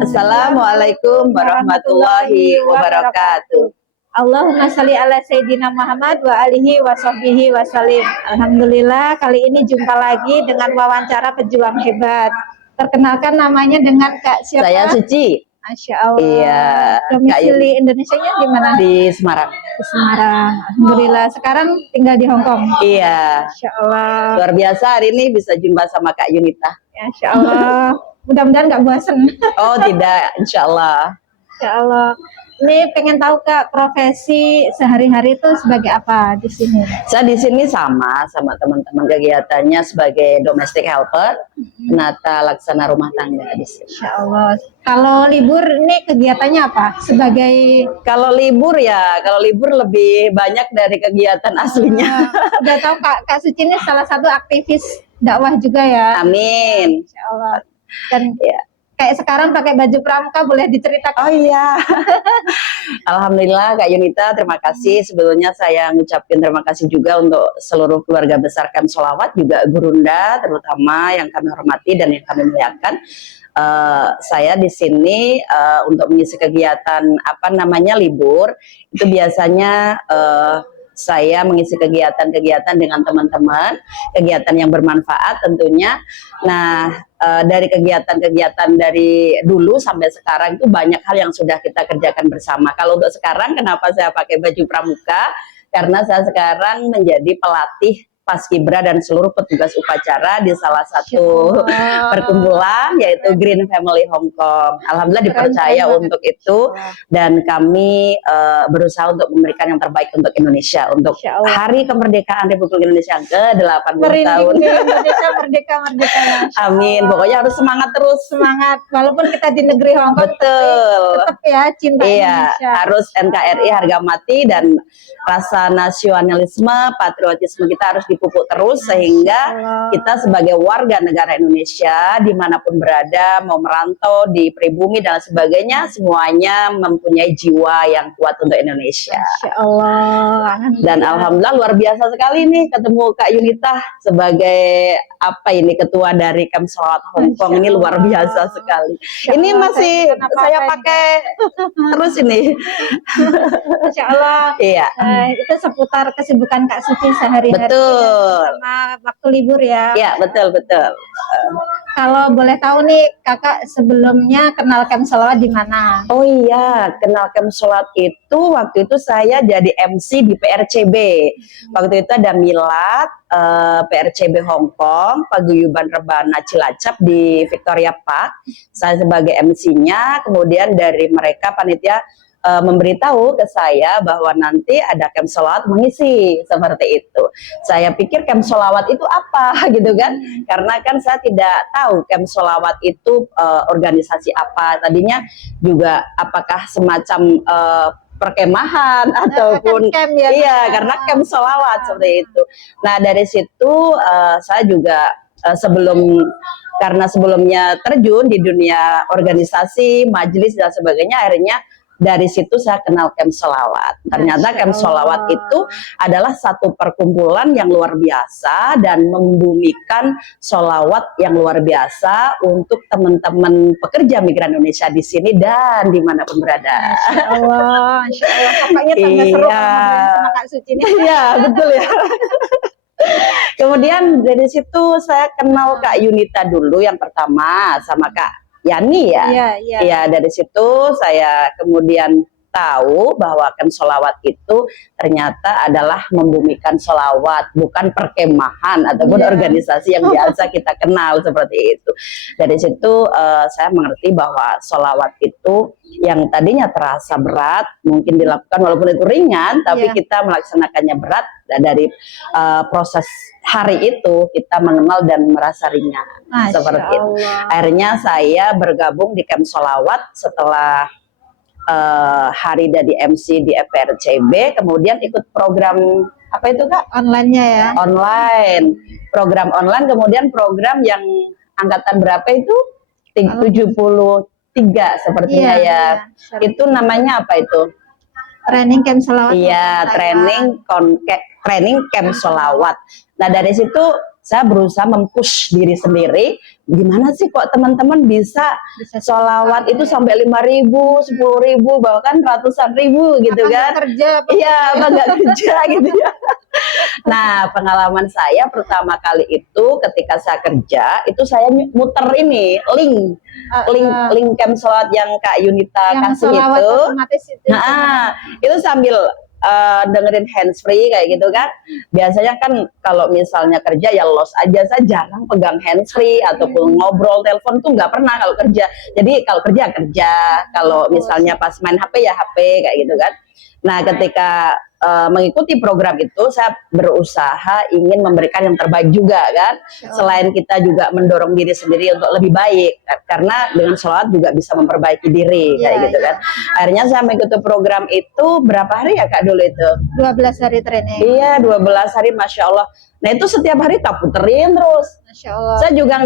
Assalamualaikum warahmatullahi wabarakatuh. Allahumma sholli ala Sayyidina Muhammad wa alihi wa sahbihi wa salim. Alhamdulillah, kali ini jumpa lagi dengan wawancara pejuang hebat. Perkenalkan namanya dengan Kak siapa? Saya Suci. Masya Allah. Iya. Domisili Indonesianya di mana? Di Semarang. Di Semarang. Alhamdulillah. Sekarang tinggal di Hong Kong. Iya. Masya Allah. Luar biasa hari ini bisa jumpa sama Kak Yunita. Masya Allah. Mudah-mudahan nggak bosan. Oh tidak, insya Allah. Insya Allah. Ini pengen tahu Kak, profesi sehari-hari itu sebagai apa di sini? Saya di sini sama teman-teman kegiatannya sebagai domestic helper, penata laksana rumah tangga di sini. Insya Allah. Kalau libur ini kegiatannya apa? Sebagai kalau libur lebih banyak dari kegiatan aslinya. Udah tahu Kak Suci ini salah satu aktivis dakwah juga ya. Amin. Insya Allah. Dan ya, kayak sekarang pakai baju pramuka, boleh diceritakan? Oh iya. Alhamdulillah Kak Yunita, terima kasih. Sebelumnya saya ngucapin terima kasih juga untuk seluruh keluarga besar Kem Sholawat, juga Gurunda terutama yang kami hormati dan yang kami muliakan. Saya di sini untuk mengisi kegiatan libur itu biasanya saya mengisi kegiatan-kegiatan dengan teman-teman, kegiatan yang bermanfaat tentunya. Nah, dari kegiatan-kegiatan dari dulu sampai sekarang itu banyak hal yang sudah kita kerjakan bersama. Kalau untuk sekarang, kenapa saya pakai baju pramuka? Karena saya sekarang menjadi pelatih Paskibra dan seluruh petugas upacara di salah satu perkumpulan yaitu Green Family Hong Kong. Alhamdulillah dipercaya untuk itu dan kami berusaha untuk memberikan yang terbaik untuk Indonesia untuk Hari Kemerdekaan Republik Indonesia ke-80 tahun. Indonesia merdeka. Amin. Pokoknya harus semangat terus. Semangat walaupun kita di negeri Hong Kong. Betul. Tetap ya cinta Indonesia. Harus NKRI harga mati dan rasa nasionalisme, patriotisme kita harus dipupuk terus sehingga kita sebagai warga negara Indonesia dimanapun berada, mau merantau di pribumi dan sebagainya, semuanya mempunyai jiwa yang kuat untuk Indonesia. Masya Allah. Dan alhamdulillah luar biasa sekali nih ketemu Kak Yunita sebagai ketua dari Kem Sholawat Hong Kong. Ini luar biasa sekali. Ini masih saya pakai terus ini. Masya Allah. Iya. Itu seputar kesibukan Kak Suci sehari-hari. Betul. Sama waktu libur ya. Iya, betul. Kalau boleh tahu nih, Kakak sebelumnya kenal Kem Sholawat di mana? Oh iya, kenal Kem Sholawat itu waktu itu saya jadi MC di PRCB. Waktu itu ada milad PRCB Hong Kong, paguyuban rebana Cilacap di Victoria Park. Saya sebagai MC-nya, kemudian dari mereka panitia memberitahu ke saya bahwa nanti ada Kem Sholawat mengisi seperti itu. Saya pikir Kem Sholawat itu apa gitu kan? Karena kan saya tidak tahu Kem Sholawat itu organisasi apa. Tadinya juga apakah semacam perkemahan ataupun camp ya, iya karena Kem Sholawat seperti itu. Nah dari situ saya juga karena sebelumnya terjun di dunia organisasi, majelis dan sebagainya, akhirnya dari situ saya kenal Kem Sholawat. Ternyata Kem Sholawat itu adalah satu perkumpulan yang luar biasa dan membumikan sholawat yang luar biasa untuk teman-teman pekerja migran Indonesia di sini dan dimanapun berada. Masya Allah. Pokoknya tambah seru sama Kak Suci ini. Iya, betul ya. Kemudian dari situ saya kenal Kak Yunita dulu yang pertama sama Kak Yani ya. Iya, dari situ saya kemudian tahu bahwa Kem Sholawat itu ternyata adalah membumikan sholawat, bukan perkemahan ataupun organisasi yang biasa kita kenal seperti itu. Dari situ saya mengerti bahwa sholawat itu yang tadinya terasa berat, mungkin dilakukan walaupun itu ringan, tapi kita melaksanakannya berat. Dari proses hari itu kita mengenal dan merasa ringan. Seperti itu. Akhirnya saya bergabung di Kem Sholawat setelah hari dari MC di FPRCB, kemudian ikut program apa itu Kak? Online-nya ya? Online, program online, kemudian program yang angkatan berapa itu? 73 sepertinya ya. Itu namanya apa itu? Training Kem Sholawat. Iya, training Kem Sholawat. Nah dari situ saya berusaha mempush diri sendiri. Gimana sih kok teman-teman bisa sholawat itu sampai 5.000, 10.000, bahkan ratusan ribu gitu Apa kan? nggak kerja? Iya, apa nggak kerja gitu ya. Nah, pengalaman saya pertama kali itu ketika saya kerja, itu saya muter ini link camp sholat yang Kak Yunita yang kasih sholawat itu. otomatis itu. Nah, itu sambil dengerin handsfree kayak gitu kan. Biasanya kan kalau misalnya kerja ya los aja, saya jarang pegang handsfree ataupun ngobrol telepon tuh nggak pernah kalau kerja. Jadi kalau kerja kalau misalnya pas main HP ya HP kayak gitu kan. Nah, ketika mengikuti program itu, saya berusaha ingin memberikan yang terbaik juga kan. Selain kita juga mendorong diri sendiri untuk lebih baik, karena dengan sholat juga bisa memperbaiki diri kayak gitu kan. Akhirnya saya mengikuti program itu berapa hari ya Kak dulu itu? 12 hari training. Iya, 12 hari, Masya Allah. Nah itu setiap hari tak puterin terus. Masya Allah. Saya juga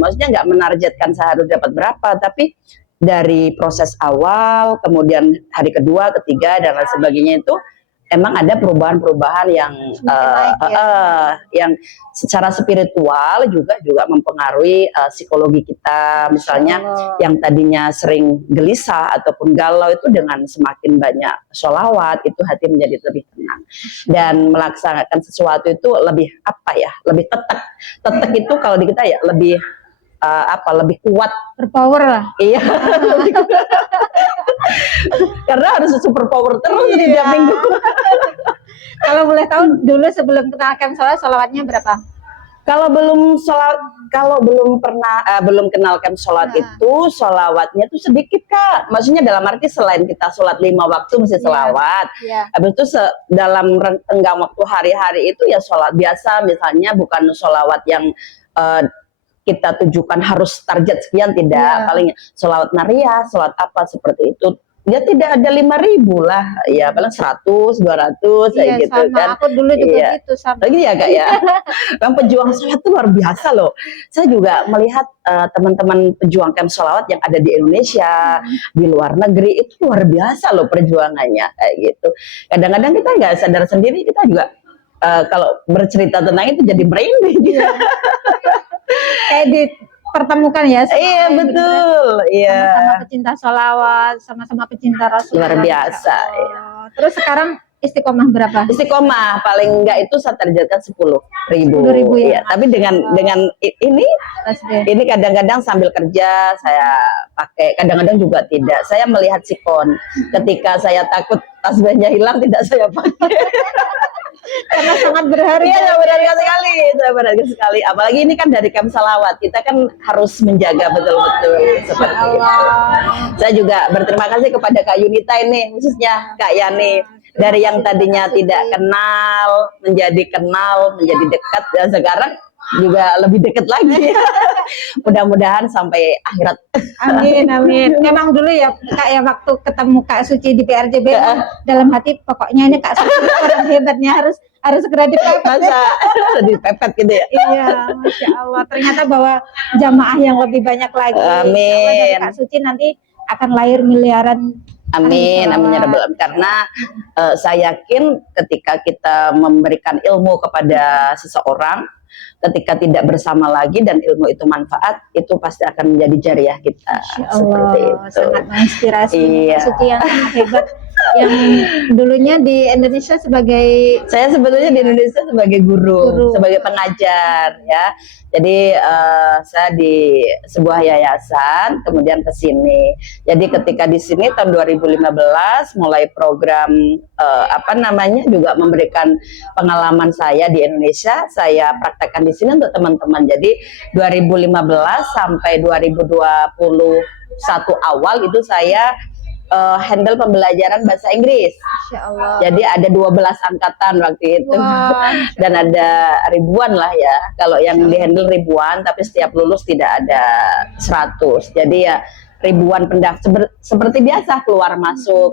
maksudnya nggak menargetkan saya harus dapat berapa, tapi dari proses awal, kemudian hari kedua, ketiga, dan lain sebagainya itu emang ada perubahan-perubahan yang yang secara spiritual juga mempengaruhi psikologi kita. Misalnya yang tadinya sering gelisah ataupun galau itu dengan semakin banyak sholawat itu hati menjadi lebih tenang dan melaksanakan sesuatu itu lebih lebih tetek itu kalau di kita ya lebih lebih kuat, berpower lah. Iya. Karena harus super power terus di tiap minggu. Kalau boleh tahu dulu sebelum kenal camp sholat, sholawatnya berapa? Kalau belum kenal camp sholat itu sholawatnya tuh sedikit Kak. Maksudnya dalam arti selain kita sholat 5 waktu mesti sholawat. Habis itu dalam tenggang waktu hari-hari itu ya sholat biasa, misalnya bukan sholawat yang kita tujukan harus target sekian, tidak. Paling sholawat nariah, sholawat apa seperti itu. Dia tidak ada 5.000 lah, ya paling 100, 200 kayak gitu sama kan. Aku dulu juga gitu sama. Lagi ya Kak ya. Yang pejuang sholat itu luar biasa loh. Saya juga melihat teman-teman pejuang camp sholawat yang ada di Indonesia, di luar negeri itu luar biasa loh perjuangannya kayak gitu. Kadang-kadang kita nggak sadar sendiri, kita juga kalau bercerita tentang itu jadi merinding. Kayak dipertemukan ya. Iya betul. Iya. Sama-sama pecinta sholawat, sama-sama pecinta Rasulullah. Luar biasa. Ya. Terus sekarang istiqomah berapa? Istiqomah paling enggak itu saya targetkan 10.000. 10.000 ya. Tapi dengan ini kadang-kadang sambil kerja saya pakai, kadang-kadang juga tidak. Saya melihat sikon. Ketika saya takut tasbihnya hilang, tidak saya pakai. Karena sangat berharga. Iya, berharga sekali. Apalagi ini kan dari camp salawat, kita kan harus menjaga betul-betul seperti itu. Saya juga berterima kasih kepada Kak Yunita ini, khususnya Kak Yani, dari yang tadinya tidak kenal menjadi dekat, dan sekarang juga lebih dekat lagi. Mudah-mudahan sampai akhirat. Amin, amin. Memang dulu ya Kak ya, waktu ketemu Kak Suci di PRJB dalam hati pokoknya ini Kak Suci orang hebatnya, harus segera dipepet. Masa dipepet gitu ya. Iya, Masya Allah. Ternyata bahwa jamaah yang lebih banyak lagi. Amin. Dari Kak Suci nanti akan lahir miliaran. Amin, amin ya Rabbal Alamin. Karena saya yakin ketika kita memberikan ilmu kepada seseorang, ketika tidak bersama lagi dan ilmu itu manfaat, itu pasti akan menjadi jariah kita. Seperti itu. Sangat menginspirasi. Iya. Suci yang sangat hebat, yang dulunya di Indonesia sebagai, saya sebetulnya di Indonesia sebagai guru, sebagai pengajar ya. Jadi saya di sebuah yayasan, kemudian ke sini. Jadi ketika di sini tahun 2015 mulai program juga memberikan pengalaman saya di Indonesia, saya praktekkan di sini untuk teman-teman. Jadi 2015 sampai 2021 awal itu saya handle pembelajaran bahasa Inggris. Masya Allah. Jadi ada 12 angkatan waktu itu. Dan ada ribuan lah ya. Kalau yang dihandle ribuan, tapi setiap lulus tidak ada 100. Jadi ya ribuan pendaftar seperti biasa keluar masuk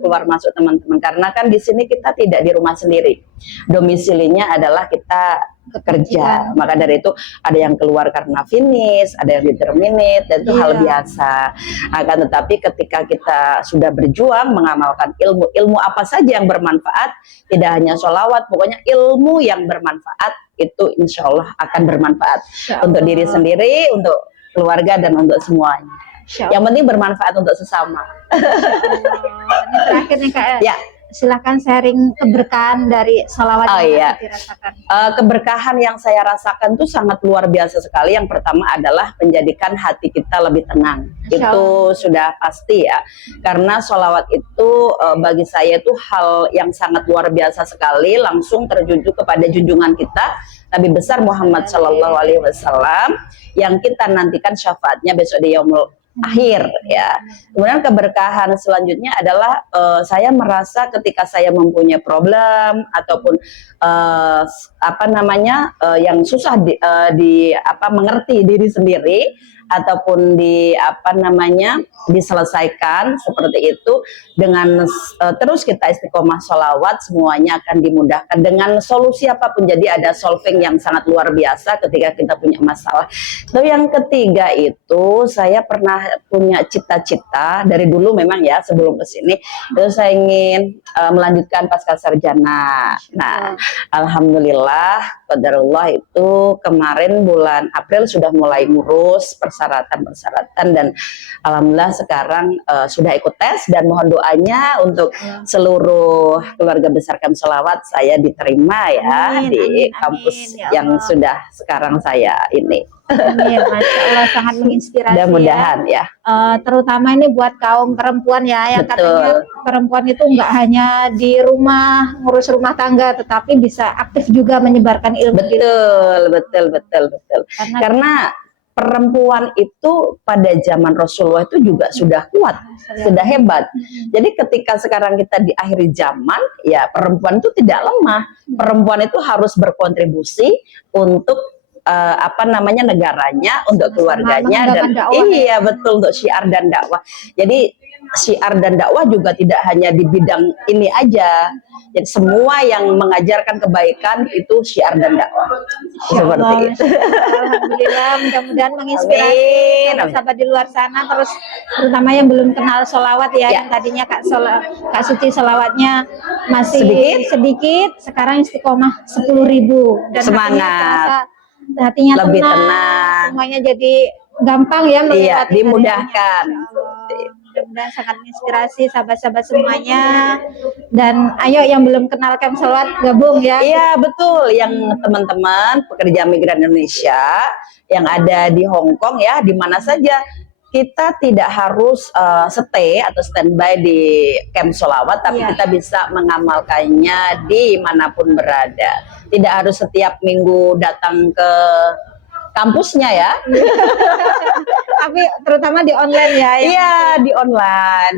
teman-teman, karena kan di sini kita tidak di rumah sendiri, domisilinya adalah kita kerja, maka dari itu ada yang keluar karena finish, ada yang determinate, dan itu hal biasa. Akan tetapi ketika kita sudah berjuang mengamalkan ilmu apa saja yang bermanfaat, tidak hanya sholawat, pokoknya ilmu yang bermanfaat itu insya Allah akan bermanfaat untuk diri sendiri, untuk keluarga, dan untuk semuanya. Yang penting bermanfaat untuk sesama. Ini terakhir nih Kak. Ya. Silahkan sharing keberkahan dari sholawat yang dirasakan. Keberkahan yang saya rasakan tuh sangat luar biasa sekali. Yang pertama adalah menjadikan hati kita lebih tenang. Itu sudah pasti ya. Karena sholawat itu bagi saya itu hal yang sangat luar biasa sekali. Langsung terjunjung kepada junjungan kita Nabi besar Muhammad Shallallahu Alaihi Wasallam, yang kita nantikan syafaatnya besok di yaumul akhir ya. Kemudian keberkahan selanjutnya adalah saya merasa ketika saya mempunyai problem ataupun yang susah mengerti diri sendiri, ataupun diselesaikan seperti itu, dengan terus kita istiqomah sholawat, semuanya akan dimudahkan dengan solusi apapun. Jadi ada solving yang sangat luar biasa ketika kita punya masalah. Lalu yang ketiga itu, saya pernah punya cita-cita dari dulu memang ya, sebelum kesini itu saya ingin melanjutkan pasca sarjana. Nah, alhamdulillah qadarullah itu kemarin bulan April sudah mulai ngurus persyaratan, dan alhamdulillah sekarang sudah ikut tes, dan mohon doanya untuk seluruh keluarga besar Kem Sholawat saya diterima ya di kampus yang sudah sekarang saya ini. Amin, Masya Allah, sangat menginspirasi. Mudah-mudahan ya. Terutama ini buat kaum perempuan ya, yang katanya perempuan itu nggak hanya di rumah ngurus rumah tangga, tetapi bisa aktif juga menyebarkan ilmu. Betul. Karena perempuan itu pada zaman Rasulullah itu juga sudah kuat, sudah hebat. Jadi ketika sekarang kita di akhir zaman, ya perempuan itu tidak lemah. Perempuan itu harus berkontribusi untuk negaranya, untuk keluarganya, dan iya betul, untuk syiar dan dakwah. Jadi syiar dan dakwah juga tidak hanya di bidang ini aja. Jadi semua yang mengajarkan kebaikan itu syiar dan dakwah. Seperti itu. Alhamdulillah, mudah-mudahan menginspirasi sahabat di luar sana, terus terutama yang belum kenal sholawat ya, yang tadinya Kak Suci sholawatnya masih sedikit, sekarang istiqomah 10.000, dan semangat. Hatinya lebih tenang, semuanya jadi gampang ya, dimudahkan. Mudah-mudahan sangat menginspirasi sahabat-sahabat semuanya, dan ayo yang belum kenal Kem Sholawat gabung ya. Iya betul, yang teman-teman pekerja migran Indonesia yang ada di Hong Kong ya, di mana saja, kita tidak harus stay atau standby di Kem Sholawat, tapi kita bisa mengamalkannya dimanapun berada. Tidak harus setiap minggu datang ke kampusnya ya. Tapi terutama di online ya. Iya, di online.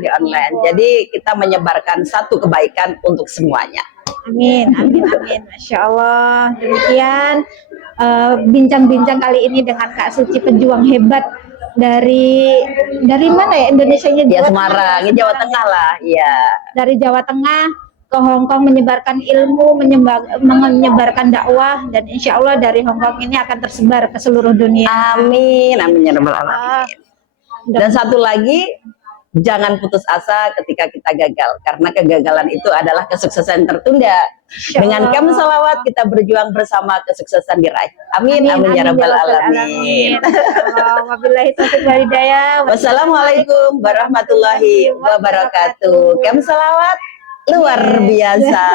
Jadi kita menyebarkan satu kebaikan untuk semuanya. Amin. Masya Allah. Demikian bincang-bincang kali ini dengan Kak Suci, pejuang hebat dari mana ya, Indonesianya? Ya, Semarang, Jawa Tengah lah. Iya. Dari Jawa Tengah ke Hong Kong menyebarkan ilmu, menyebarkan dakwah, dan insya Allah dari Hong Kong ini akan tersebar ke seluruh dunia. Amin ya rabbal alamin. Dan satu lagi, jangan putus asa ketika kita gagal, karena kegagalan itu adalah kesuksesan tertunda. Dengan Kem Sholawat kita berjuang bersama, kesuksesan diraih. Amin ya rabbal alamin. Wabillahi taufiq wal hidayah. Wassalamualaikum warahmatullahi wabarakatuh. Kem Sholawat luar biasa.